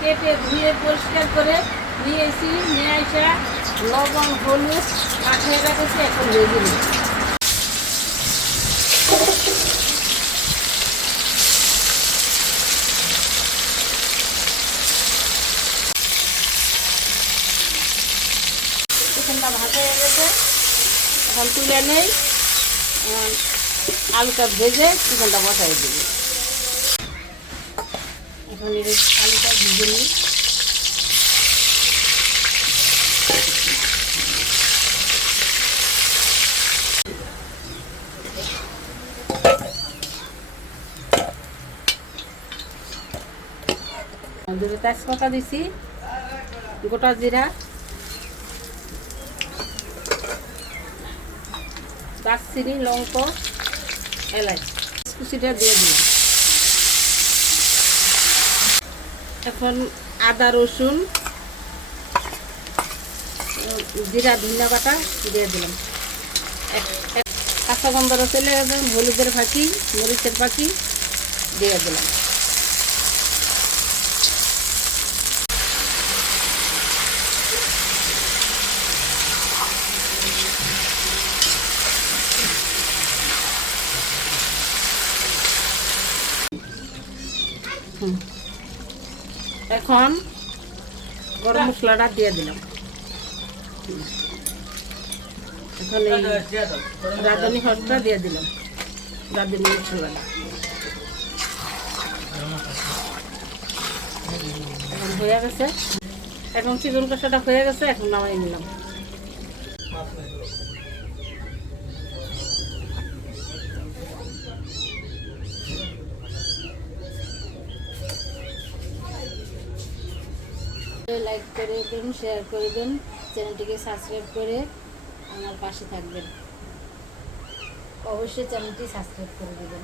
কেটে ধুয়ে পরিষ্কার করে নিয়েছি, নিয়ে আসা লবণ হলুদ মাখিয়ে রেখেছি, এখন ভেজে নিই। চিকেনটা ভাজা হয়ে গেছে, এখন তুলে নেই। আলুটা ভেজে চিকেনটা বসাই দেবো। এখন এই আলুটা ভেজে নিই। দুটো তেজপাতা দিছি, গোটা জিরা, দারচিনি, লঙ্কা, এলাচ কুচিটা দিয়ে দিলাম। এখন আদা রসুন জিরা ধনিয়া বাটা দিয়ে দিলাম। কাঁচা গন্ধটা চলে গেছে, হলুদের ফাঁকি মরিচের ফাঁকি দিয়ে দিলাম। এখন গরম মশলাটা দিয়ে দিলাম। এখন এই রাঁধুনি হলটা দিয়ে দিলাম, রাঁধুনি মশলাটা এখন হয়ে গেছে। এখন চিকেন কষাটা হয়ে গেছে, এখন নামাই নিলাম। লাইক করে দেন, শেয়ার করে দেন, চ্যানেলটিকে সাবস্ক্রাইব করে আমার পাশে থাকবেন। অবশ্যই চ্যানেলটি সাবস্ক্রাইব করে দেবেন।